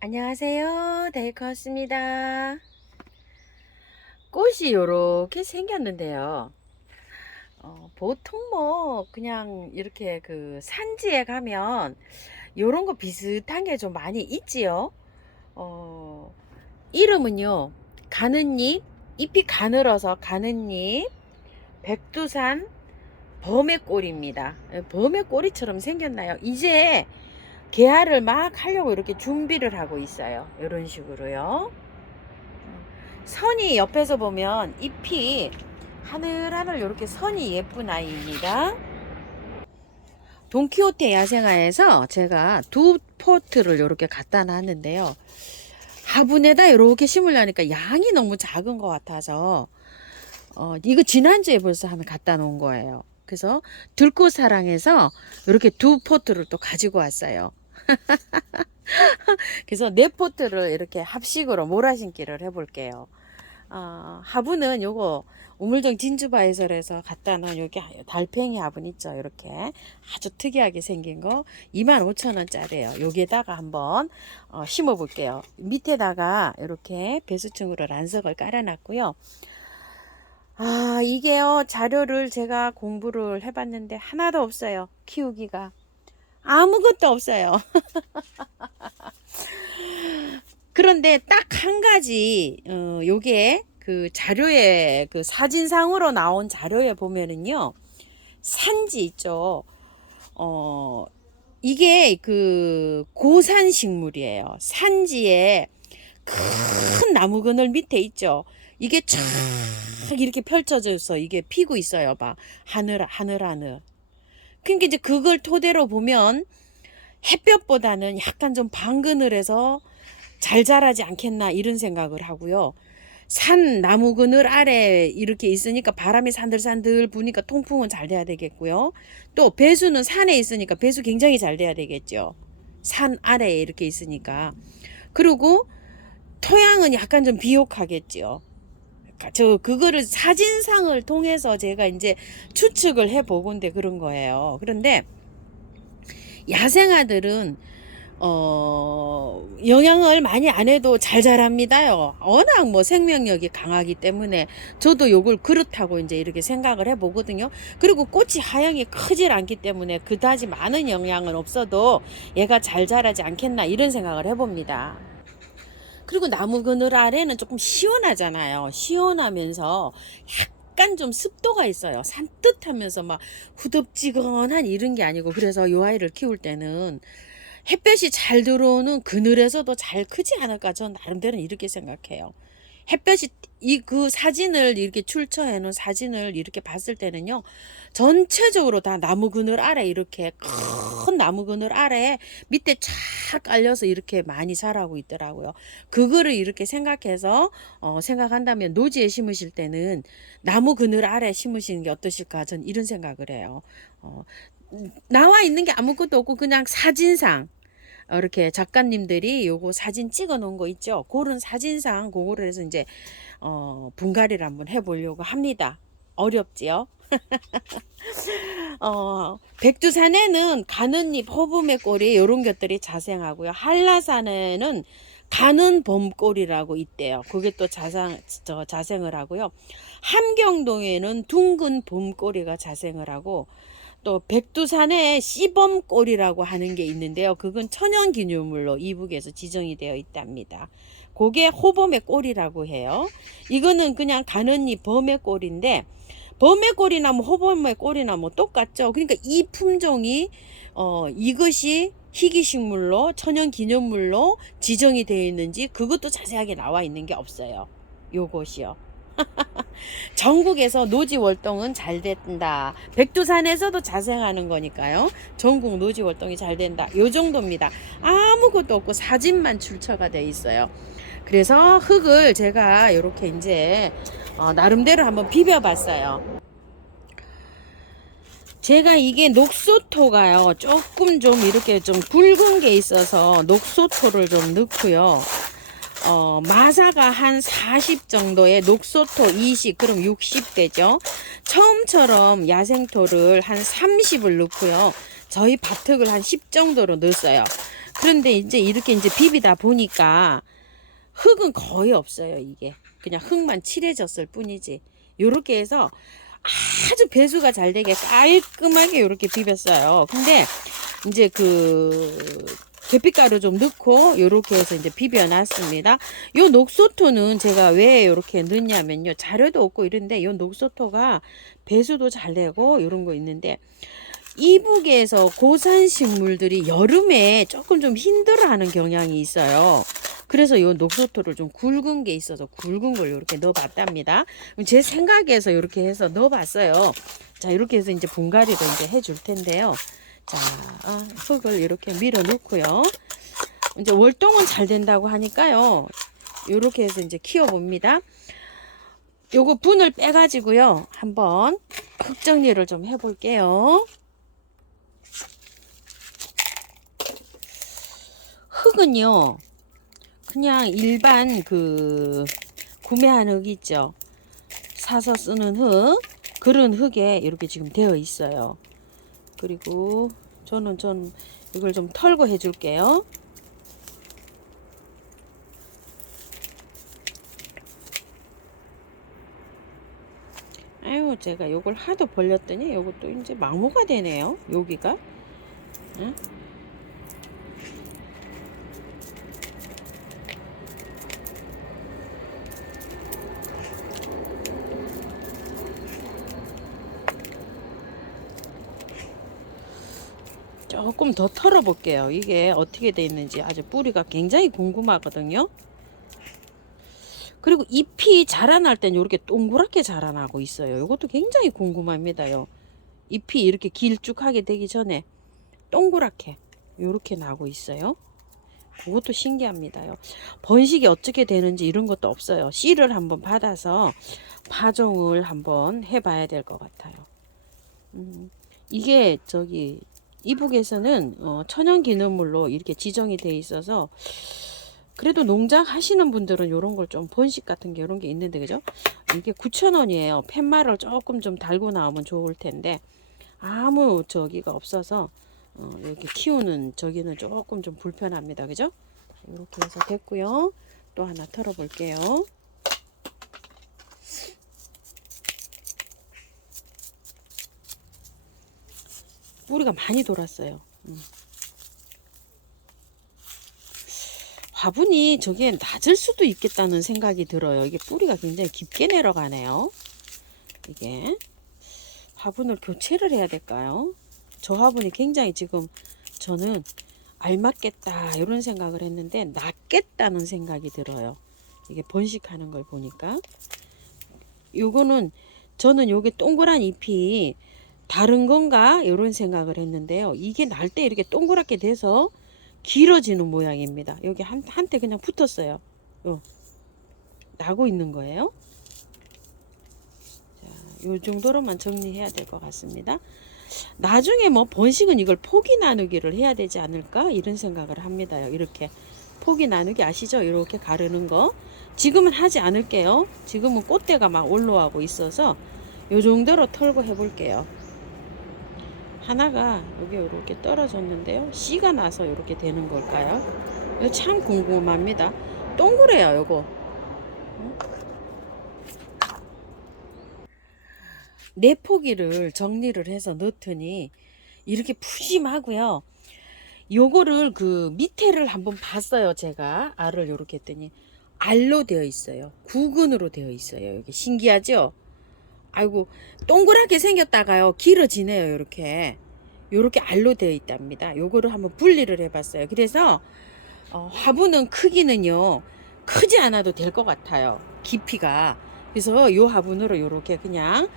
안녕하세요. 데이커스입니다. 꽃이 요렇게 생겼는데요. 보통 뭐 그냥 이렇게 그 산지에 가면 요런 거 비슷한 게 좀 많이 있지요. 어, 이름은요. 가는잎, 잎이 가늘어서 가는잎, 백두산, 범의꼬리입니다. 범의꼬리처럼 생겼나요? 이제 개화를 막 하려고 이렇게 준비를 하고 있어요. 이런 식으로요. 선이 옆에서 보면 잎이 하늘하늘 이렇게 선이 예쁜 아이입니다. 돈키호테 야생화에서 제가 두 포트를 이렇게 갖다 놨는데요. 화분에다 이렇게 심으려니까 양이 너무 작은 것 같아서 이거 지난주에 벌써 한번 갖다 놓은 거예요. 그래서 들꽃사랑에서 이렇게 두 포트를 또 가지고 왔어요. 그래서 네 포트를 이렇게 합식으로 몰아심기를 해볼게요. 화분은 요거 우물정 진주바이설에서 갖다 놓은 여기 달팽이 화분 있죠. 이렇게 아주 특이하게 생긴 거 25,000원짜리예요. 여기에다가 한번 심어 볼게요. 밑에다가 이렇게 배수층으로 란석을 깔아놨고요. 이게요, 자료를 제가 공부를 해봤는데 하나도 없어요. 키우기가 아무것도 없어요. 그런데 딱 한 가지, 요게 그 자료에, 그 사진상으로 나온 자료에 보면은요, 산지 있죠. 어, 이게 그 고산 식물이에요. 산지에 큰 나무 그늘 밑에 있죠. 이게 쫙 이렇게 펼쳐져서 이게 피고 있어요. 막 하늘. 그러니까 이제 그걸 토대로 보면 햇볕보다는 약간 좀 방그늘해서 잘 자라지 않겠나 이런 생각을 하고요. 산 나무 그늘 아래 이렇게 있으니까 바람이 산들산들 부니까 통풍은 잘 돼야 되겠고요. 또 배수는 산에 있으니까 배수 굉장히 잘 돼야 되겠죠. 산 아래에 이렇게 있으니까. 그리고 토양은 약간 좀 비옥하겠죠. 그거를 사진상을 통해서 제가 이제 추측을 해 보건데 그런 거예요. 그런데 야생아들은 영양을 많이 안 해도 잘 자랍니다요. 워낙 뭐 생명력이 강하기 때문에 저도 요걸 그렇다고 이제 이렇게 생각을 해 보거든요. 그리고 꽃이 하향이 크질 않기 때문에 그다지 많은 영양은 없어도 얘가 잘 자라지 않겠나 이런 생각을 해 봅니다. 그리고 나무 그늘 아래는 조금 시원하잖아요. 시원하면서 약간 좀 습도가 있어요. 산뜻하면서 막 후덥지근한 이런 게 아니고, 그래서 요 아이를 키울 때는 햇볕이 잘 들어오는 그늘에서도 잘 크지 않을까, 전 나름대로는 이렇게 생각해요. 햇볕이 이 그 사진을 이렇게 출처해 놓은 사진을 이렇게 봤을 때는요, 전체적으로 다 나무 그늘 아래, 이렇게 큰 나무 그늘 아래에 밑에 쫙 깔려서 이렇게 많이 자라고 있더라고요. 그거를 이렇게 생각해서 생각한다면 노지에 심으실 때는 나무 그늘 아래 심으시는 게 어떠실까, 전 이런 생각을 해요. 어, 나와 있는 게 아무것도 없고 그냥 사진상 이렇게 작가님들이 요거 사진 찍어 놓은 거 있죠. 그런 사진상 그거를 해서 이제 분갈이를 한번 해보려고 합니다. 어렵지요? 백두산에는 가는잎, 호범의 꼬리 이런 것들이 자생하고요. 한라산에는 가는 봄꼬리라고 있대요. 그게 또 자생을 하고요. 함경동에는 둥근 봄꼬리가 자생을 하고, 또 백두산에 시범골이라고 하는 게 있는데요. 그건 천연기념물로 이북에서 지정이 되어 있답니다. 그게 호범의 꼴이라고 해요. 이거는 그냥 가는잎 범의 꼴인데, 범의 꼴이나 뭐 호범의 꼴이나 뭐 똑같죠. 그러니까 이 품종이 이것이 희귀식물로 천연기념물로 지정이 되어 있는지 그것도 자세하게 나와 있는 게 없어요. 요것이요. 전국에서 노지 월동은 잘 된다. 백두산에서도 자생하는 거니까요. 전국 노지 월동이 잘 된다. 요 정도입니다. 아무것도 없고 사진만 출처가 돼 있어요. 그래서 흙을 제가 이렇게 이제 나름대로 한번 비벼봤어요. 제가 이게 녹소토가요, 조금 좀 이렇게 좀 굵은 게 있어서 녹소토를 좀 넣고요. 마사가 한 40 정도의 녹소토 20, 그럼 60 되죠. 처음처럼 야생토를 한 30을 넣고요. 저희 밭흙을 한 10 정도로 넣었어요. 그런데 이제 이렇게 이제 비비다 보니까 흙은 거의 없어요. 이게 그냥 흙만 칠해졌을 뿐이지. 요렇게 해서 아주 배수가 잘 되게 깔끔하게 요렇게 비볐어요. 근데 이제 그 계피가루 좀 넣고 요렇게 해서 이제 비벼 놨습니다. 요 녹소토는 제가 왜 요렇게 넣냐면요, 자료도 없고 이런데 요 녹소토가 배수도 잘 되고 요런 거 있는데, 이북에서 고산 식물들이 여름에 조금 좀 힘들어하는 경향이 있어요. 그래서 요 녹소토를 좀 굵은 게 있어서 굵은 걸 이렇게 넣어봤답니다. 제 생각에서 이렇게 해서 넣어봤어요. 자, 이렇게 해서 이제 분갈이도 이제 해줄 텐데요. 자, 흙을 이렇게 밀어 넣고요. 이제 월동은 잘 된다고 하니까요, 이렇게 해서 이제 키워 봅니다. 요거 분을 빼가지고요, 한번 흙 정리를 좀 해볼게요. 흙은요, 그냥 일반 그 구매한 흙 있죠, 사서 쓰는 흙, 그런 흙에 이렇게 지금 되어 있어요. 그리고 저는 이걸 좀 털고 해줄게요. 아유, 제가 요걸 하도 벌렸더니 요것도 이제 마모가 되네요, 여기가. 응? 조금 더 털어 볼게요. 이게 어떻게 돼 있는지 아주 뿌리가 굉장히 궁금하거든요. 그리고 잎이 자라날 땐 이렇게 동그랗게 자라나고 있어요. 이것도 굉장히 궁금합니다요. 잎이 이렇게 길쭉하게 되기 전에 동그랗게 이렇게 나고 있어요. 그것도 신기합니다요. 번식이 어떻게 되는지 이런 것도 없어요. 씨를 한번 받아서 파종을 한번 해봐야 될 것 같아요. 이게 저기 이북에서는 천연 기념물로 이렇게 지정이 돼 있어서, 그래도 농장 하시는 분들은 이런 걸 좀 번식 같은 게 이런 게 있는데, 그죠? 이게 9,000원이에요. 팻말을 조금 좀 달고 나오면 좋을 텐데 아무 저기가 없어서 이렇게 키우는 저기는 조금 좀 불편합니다. 그죠? 이렇게 해서 됐고요. 또 하나 털어 볼게요. 뿌리가 많이 돌았어요. 화분이 저게 낮을 수도 있겠다는 생각이 들어요. 이게 뿌리가 굉장히 깊게 내려가네요. 이게 화분을 교체를 해야 될까요? 저 화분이 굉장히 지금 저는 알맞겠다 이런 생각을 했는데 낫겠다는 생각이 들어요. 이게 번식하는 걸 보니까. 요거는 저는 요게 동그란 잎이 다른 건가 이런 생각을 했는데요. 이게 날 때 이렇게 동그랗게 돼서 길어지는 모양입니다. 여기 한테 그냥 붙었어요. 나고 있는 거예요. 자, 요 정도로만 정리해야 될 것 같습니다. 나중에 뭐 번식은 이걸 포기 나누기를 해야 되지 않을까 이런 생각을 합니다요. 이렇게 포기 나누기 아시죠? 이렇게 가르는 거. 지금은 하지 않을게요. 지금은 꽃대가 막 올라오고 있어서 요 정도로 털고 해볼게요. 하나가 여기 이렇게 떨어졌는데요. 씨가 나서 이렇게 되는 걸까요? 이거 참 궁금합니다. 동그래요, 요거. 네 포기를 정리를 해서 넣더니 이렇게 푸짐하고요. 요거를 그 밑에를 한번 봤어요. 제가 알을 요렇게 했더니 알로 되어 있어요. 구근으로 되어 있어요. 이게 신기하죠? 아이고, 동그랗게 생겼다가요 길어지네요. 요렇게 알로 되어 있답니다. 요거를 한번 분리를 해봤어요. 그래서 화분은 크기는요 크지 않아도 될 것 같아요. 깊이가. 그래서 요 화분으로 요렇게 그냥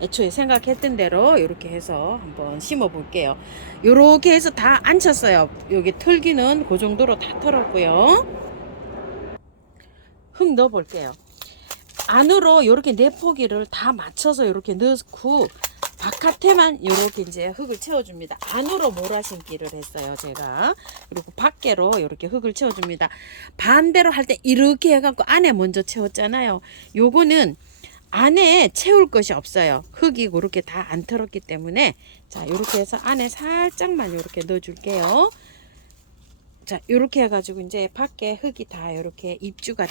애초에 생각했던 대로 요렇게 해서 한번 심어 볼게요. 요렇게 해서 다 안 쳤어요. 여기 털기는 그 정도로 다 털었고요. 흙 넣어 볼게요. 안으로 요렇게 네 포기를 다 맞춰서 요렇게 넣고 바깥에만 이렇게 이제 흙을 채워줍니다. 안으로 몰아심기를 했어요, 제가. 그리고 밖으로 이렇게 흙을 채워줍니다. 반대로 할 때 이렇게 해갖고 안에 먼저 채웠잖아요. 요거는 안에 채울 것이 없어요. 흙이 그렇게 다 안 털었기 때문에. 자, 이렇게 해서 안에 살짝만 이렇게 넣어줄게요. 자, 요렇게 해가지고 이제 밖에 흙이 다 요렇게 입주가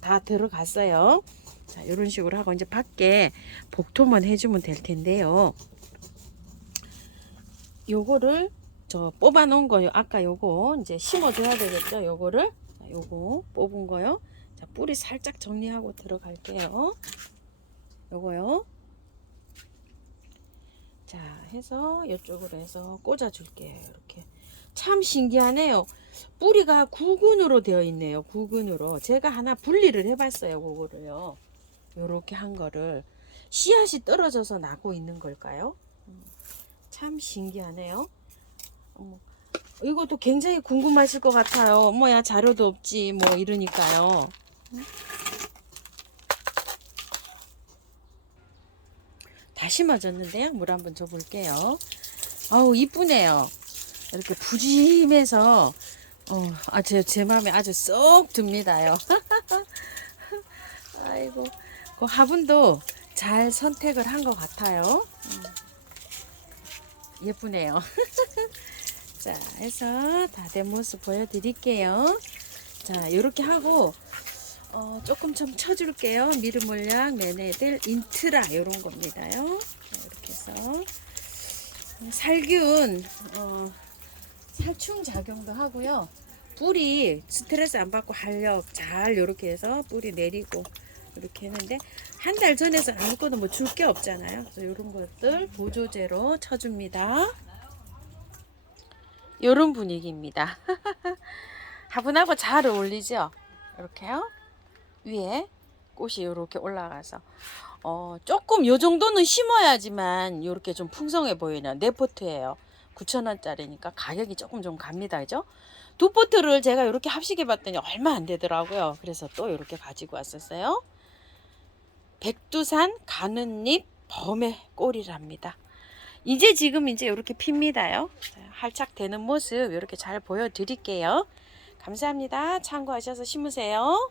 다 들어갔어요. 자, 요런 식으로 하고 이제 밖에 복토만 해주면 될 텐데요. 요거를 저 뽑아 놓은 거요. 아까 요거 이제 심어줘야 되겠죠. 요거를 자, 요거 뽑은 거요. 자, 뿌리 살짝 정리하고 들어갈게요. 요거요. 자, 해서 이쪽으로 해서 꽂아 줄게요. 이렇게. 참 신기하네요. 뿌리가 구근으로 되어 있네요. 구근으로. 제가 하나 분리를 해봤어요. 그거를요. 요렇게 한 거를. 씨앗이 떨어져서 나고 있는 걸까요? 참 신기하네요. 이것도 굉장히 궁금하실 것 같아요. 뭐야, 자료도 없지. 뭐 이러니까요. 다 심어졌는데요. 물 한번 줘볼게요. 아우, 이쁘네요. 이렇게 부짐해서 제 마음에 아주 쏙 듭니다요. 아이고, 그 화분도 잘 선택을 한 것 같아요. 예쁘네요. 자, 해서 다 된 모습 보여드릴게요. 자, 요렇게 하고 조금 좀 쳐줄게요. 미르몰약, 메네델, 인트라 요런 겁니다요. 자, 이렇게 해서 살균 살충 작용도 하고요. 뿌리 스트레스 안 받고 활력 잘 요렇게 해서 뿌리 내리고 이렇게 했는데 한 달 전에서 아무것도 뭐 줄 게 없잖아요. 그래서 이런 것들 보조제로 쳐줍니다. 요런 분위기입니다. 화분하고 잘 어울리죠? 이렇게요. 위에 꽃이 이렇게 올라가서 조금 요 정도는 심어야지만 이렇게 좀 풍성해 보이는 네포트예요. 9,000원짜리니까 가격이 조금 좀 갑니다. 그죠? 두 포트를 제가 이렇게 합식해 봤더니 얼마 안 되더라고요. 그래서 또 이렇게 가지고 왔었어요. 백두산 가는잎 범의 꼴이랍니다. 지금 이렇게 핍니다요. 활착 되는 모습 이렇게 잘 보여드릴게요. 감사합니다. 참고하셔서 심으세요.